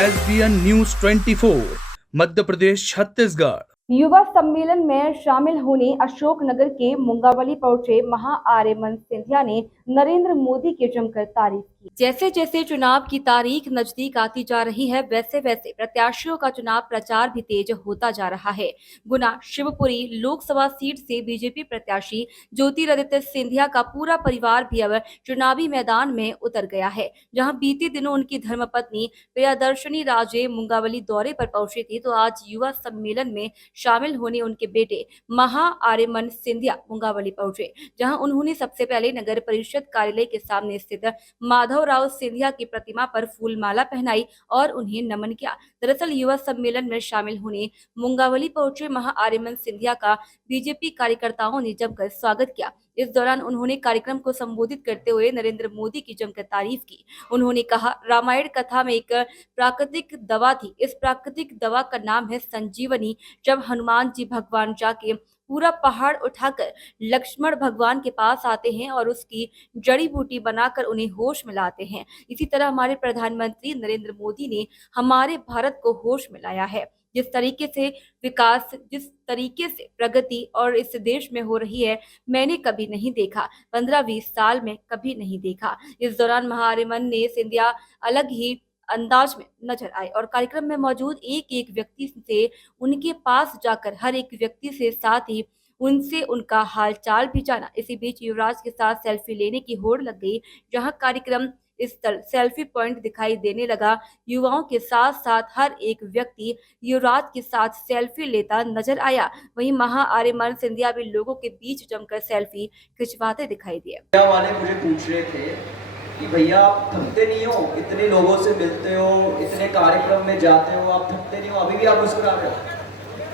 SBN news 24 Madhya Pradesh Chhattisgarh. युवा सम्मेलन में शामिल होने अशोकनगर के मुंगावली पहुंचे महाआर्यमन सिंधिया ने नरेंद्र मोदी की जमकर तारीफ की। जैसे जैसे चुनाव की तारीख नजदीक आती जा रही है, वैसे वैसे प्रत्याशियों का चुनाव प्रचार भी तेज होता जा रहा है। गुना शिवपुरी लोकसभा सीट से बीजेपी प्रत्याशी ज्योतिरादित्य सिंधिया का पूरा परिवार भी अब चुनावी मैदान में उतर गया है। जहां बीते दिनों उनकी धर्मपत्नी प्रियदर्शनी राजे मुंगावली दौरे पर पहुंची थी, तो आज युवा सम्मेलन में शामिल होने उनके बेटे महाआर्यमन सिंधिया मुंगावली पहुंचे, जहां उन्होंने सबसे पहले नगर परिषद कार्यालय के सामने स्थित माधवराव सिंधिया की प्रतिमा पर फूलमाला पहनाई और उन्हें नमन किया। दरअसल युवा सम्मेलन में शामिल होने मुंगावली पहुंचे महाआर्यमन सिंधिया का बीजेपी कार्यकर्ताओं ने जमकर स्वागत किया। इस दौरान उन्होंने कार्यक्रम को संबोधित करते हुए नरेंद्र मोदी की जमकर तारीफ की। उन्होंने कहा, रामायण कथा में एक प्राकृतिक दवा थी, इस प्राकृतिक दवा का नाम है संजीवनी। जब हनुमान जी भगवान जाके पूरा पहाड़ उठाकर लक्ष्मण भगवान के पास आते हैं और उसकी जड़ी बूटी बनाकर उन्हें होश में लाते हैं, इसी तरह हमारे प्रधानमंत्री नरेंद्र मोदी ने हमारे भारत को होश में लाया है। जिस तरीके से विकास, जिस तरीके से प्रगति और इस देश में हो रही है, मैंने कभी नहीं देखा, 15-20 साल में कभी नहीं देखा। इस दौरान महाआर्यमन ने सिंधिया अलग ही अंदाज में नजर आए और कार्यक्रम में मौजूद एक एक व्यक्ति से उनके पास जाकर हर एक व्यक्ति से साथ ही उनसे उनका हाल चाल भी जाना। इसी बीच युवराज के साथ सेल्फी लेने की होड़ लग गई। जहां कार्यक्रम इस सेल्फी पॉइंट दिखाई देने लगा, युवाओं के साथ साथ हर एक व्यक्ति युवराज के साथ सेल्फी लेता नजर आया। वहीं महाआर्यमन सिंधिया भी लोगों के बीच जमकर सेल्फी खिंचवाते दिखाई दिए। वाले मुझे पूछ रहे थे कि भैया आप थकते नहीं हो, इतने लोगों से मिलते हो, इतने कार्यक्रम में जाते हो, आप थकते नहीं हो, अभी भी आप मुस्कुरा रहे हो।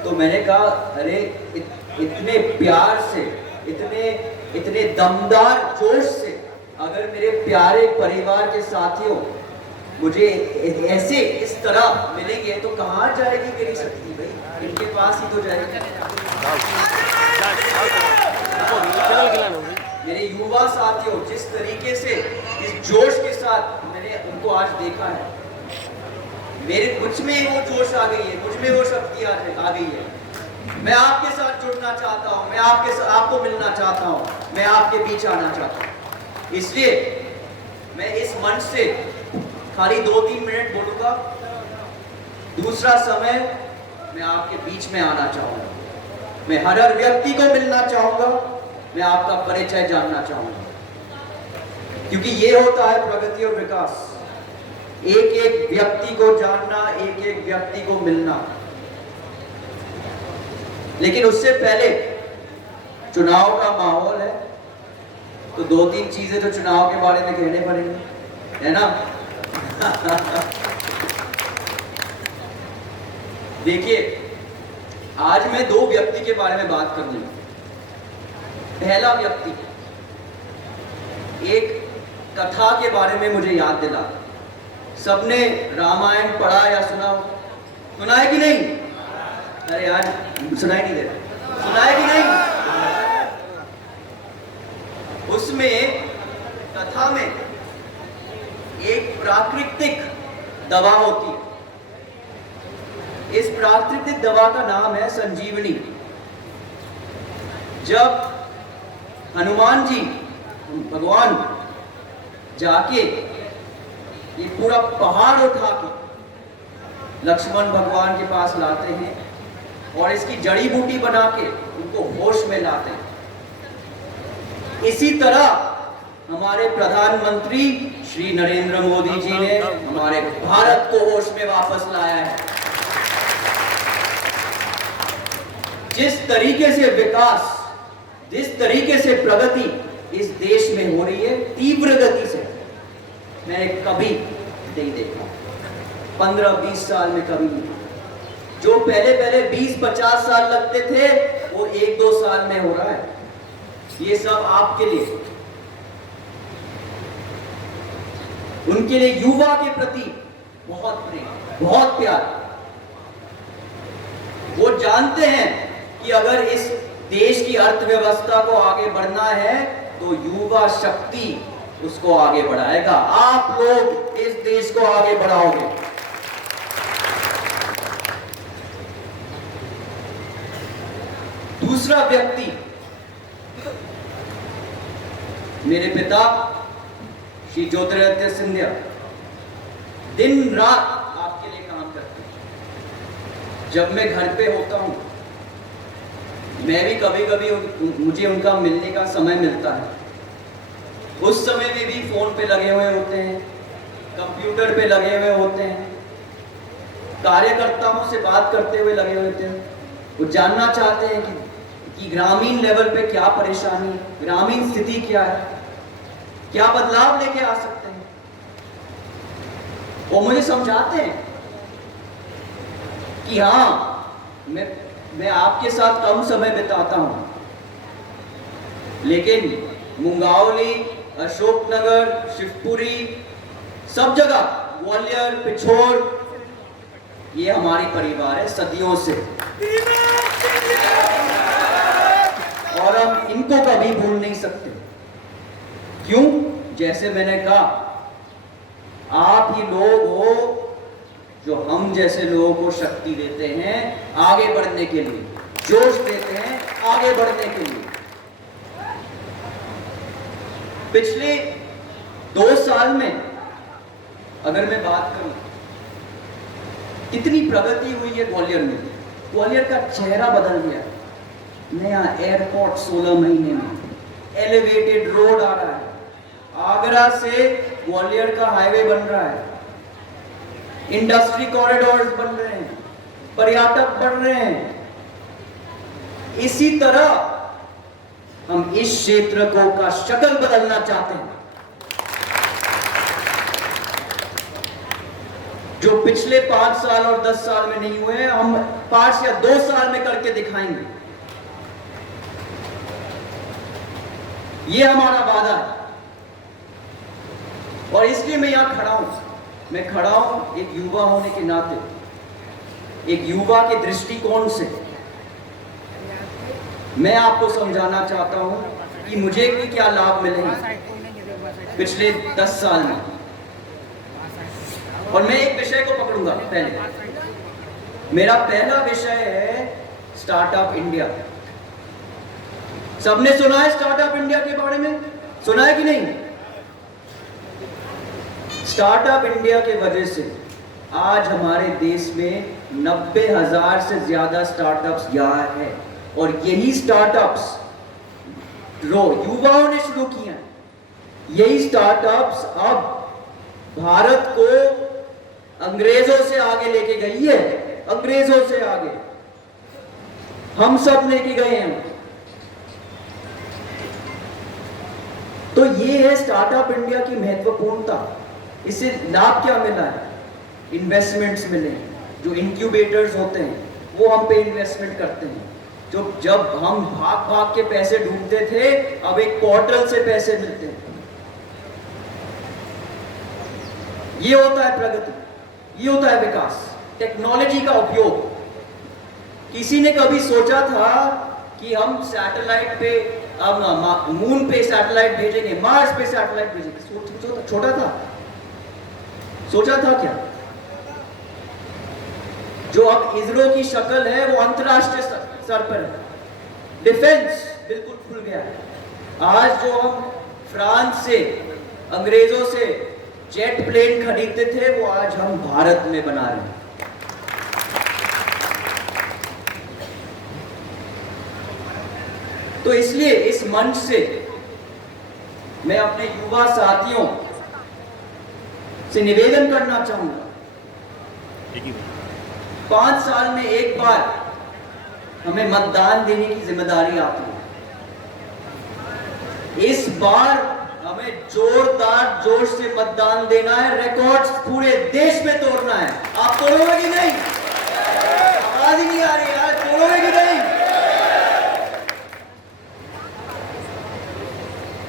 तो मैंने कहा, अरे इतने प्यार से, इतने दमदार जोश से अगर मेरे प्यारे परिवार के साथियों मुझे ऐसे इस तरह मिलेंगे तो कहाँ जाएगी मेरी शक्ति? भाई इनके पास ही तो जाएगी। मेरे युवा साथियों, जिस तरीके से इस जोश के साथ मैंने उनको आज देखा है, मेरे मुझ में वो जोश आ गई है, मुझ में वो शक्ति आ गई है। मैं आपके साथ जुड़ना चाहता हूं, मैं आपको मिलना चाहता हूं, मैं आपके बीच आना चाहता हूं। इसलिए मैं इस मंच से खाली 2-3 मिनट बोलूंगा, दूसरा समय मैं आपके बीच में आना चाहूंगा। मैं हर व्यक्ति को मिलना चाहूंगा, मैं आपका परिचय जानना चाहूंगा, क्योंकि ये होता है प्रगति और विकास। एक एक व्यक्ति को जानना, एक एक व्यक्ति को मिलना। लेकिन उससे पहले चुनाव का माहौल है, तो 2-3 चीजें तो चुनाव के बारे में कहने पड़ेंगे, है ना? देखिए, आज मैं 2 व्यक्ति के बारे में बात करूंगा। पहला व्यक्ति एक कथा के बारे में मुझे याद दिला। सबने रामायण पढ़ा या सुना है कि नहीं? अरे यार, सुनाई नहीं दे रहा। सुना है कि नहीं? उसमें कथा में एक प्राकृतिक दवा होती है। इस प्राकृतिक दवा का नाम है संजीवनी। जब हनुमान जी भगवान जाके ये पूरा पहाड़ उठा के लक्ष्मण भगवान के पास लाते हैं और इसकी जड़ी बूटी बना के उनको होश में लाते हैं, इसी तरह हमारे प्रधानमंत्री श्री नरेंद्र मोदी जी ने हमारे भारत को होश में वापस लाया है। जिस तरीके से विकास, जिस तरीके से प्रगति इस देश में हो रही है, तीव्र गति से, मैंने कभी नहीं देखा। 15-20 साल में कभी नहीं। जो पहले 20-50 साल लगते थे, वो 1-2 साल में हो रहा है। ये सब आपके लिए, उनके लिए युवा के प्रति बहुत प्रेम, बहुत प्यार। वो जानते हैं कि अगर इस देश की अर्थव्यवस्था को आगे बढ़ना है तो युवा शक्ति उसको आगे बढ़ाएगा। आप लोग इस देश को आगे बढ़ाओगे। दूसरा व्यक्ति मेरे पिता श्री ज्योतिरादित्य सिंधिया दिन रात आपके लिए काम करते हैं। जब मैं घर पे होता हूं, मैं भी कभी कभी मुझे उनका मिलने का समय मिलता है, उस समय में भी फोन पे लगे हुए होते हैं, कंप्यूटर पे लगे हुए होते हैं, कार्यकर्ताओं से बात करते हुए लगे हुए होते हैं। वो जानना चाहते हैं कि ग्रामीण लेवल पे क्या परेशानी है, ग्रामीण स्थिति क्या है, क्या बदलाव लेके आ सकते हैं। वो मुझे समझाते हैं कि हाँ, मैं आपके साथ कम समय बिताता हूं, लेकिन मुंगावली, अशोकनगर, शिवपुरी, सब जगह, ग्वालियर, पिछोर, ये हमारी परिवार है सदियों से, और हम इनको कभी भूल नहीं सकते। क्यों? जैसे मैंने कहा, आप ही लोग हो जो हम जैसे लोगों को शक्ति देते हैं आगे बढ़ने के लिए, जोश देते हैं आगे बढ़ने के लिए। पिछले 2 साल में अगर मैं बात करूं, कितनी प्रगति हुई है ग्वालियर में। ग्वालियर का चेहरा बदल गया, नया एयरपोर्ट 16 महीने में, एलिवेटेड रोड आ रहा है, आगरा से ग्वालियर का हाईवे बन रहा है, इंडस्ट्री कॉरिडोर्स बन रहे हैं, पर्यटक बढ़ रहे हैं। इसी तरह हम इस क्षेत्र को का शक्ल बदलना चाहते हैं। जो पिछले 5 साल और 10 साल में नहीं हुए, हम 5 या 2 साल में करके दिखाएंगे। ये हमारा वादा है, और इसलिए मैं यहां खड़ा हूं। मैं खड़ा हूं एक युवा होने के नाते, एक युवा के दृष्टिकोण से। मैं आपको समझाना चाहता हूं कि मुझे भी क्या लाभ मिले हैं पिछले 10 साल में। और मैं एक विषय को पकड़ूंगा पहले। मेरा पहला विषय है स्टार्टअप इंडिया। सबने सुना है स्टार्टअप इंडिया के बारे में? सुना है कि नहीं? स्टार्टअप इंडिया के वजह से आज हमारे देश में 90,000 से ज्यादा स्टार्टअप्स यहाँ है, और यही स्टार्टअप्स युवाओं ने शुरू किए हैं। यही स्टार्टअप्स अब भारत को अंग्रेजों से आगे लेके गई है, अंग्रेजों से आगे हम सब लेके गए हैं। तो ये है स्टार्टअप इंडिया की महत्वपूर्णता। इससे लाभ क्या मिला है? इन्वेस्टमेंट्स मिले, जो इंक्यूबेटर्स होते हैं वो हम पे इन्वेस्टमेंट करते हैं। जो जब हम भाग भाग के पैसे ढूंढते थे, अब एक पोर्टल से पैसे मिलते हैं। ये होता है प्रगति, ये होता है विकास, टेक्नोलॉजी का उपयोग। किसी ने कभी सोचा था कि हम सैटेलाइट पे, अब मून पे सैटेलाइट भेजेंगे, मार्स पे सैटेलाइट भेजेंगे? छोटा था? सोचा था क्या? जो अब इसरो की शक्ल है वो अंतरराष्ट्रीय स्तर पर है। डिफेंस बिल्कुल खुल गया है। आज जो हम फ्रांस से, अंग्रेजों से जेट प्लेन खरीदते थे, वो आज हम भारत में बना रहे हैं। तो इसलिए इस मंच से मैं अपने युवा साथियों से निवेदन करना चाहूंगा, 5 साल में एक बार हमें मतदान देने की जिम्मेदारी आती है। इस बार हमें जोरदार जोश से मतदान देना है, रिकॉर्ड्स पूरे देश में तोड़ना है। आप तोड़ोगे कि नहीं? आवाज ही नहीं आ रही यार, तोड़ोगे कि नहीं?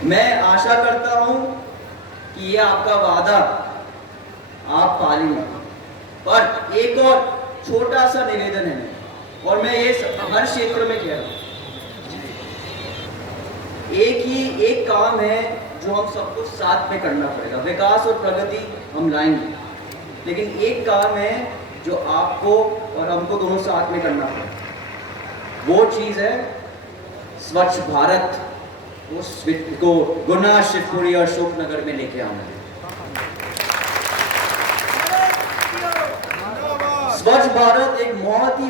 मैं आशा करता हूं कि ये आपका वादा आप पालेंगे। पर एक और छोटा सा निवेदन है, और मैं ये हर क्षेत्र में कह रहा हूं, एक काम है जो हम सबको साथ में करना पड़ेगा। विकास और प्रगति हम लाएंगे, लेकिन एक काम है जो आपको और हमको दोनों साथ में करना पड़ेगा। वो चीज है स्वच्छ भारत को गुना, शिवपुरी और अशोकनगर में लेके आऊंगा। स्वच्छ भारत एक बहुत ही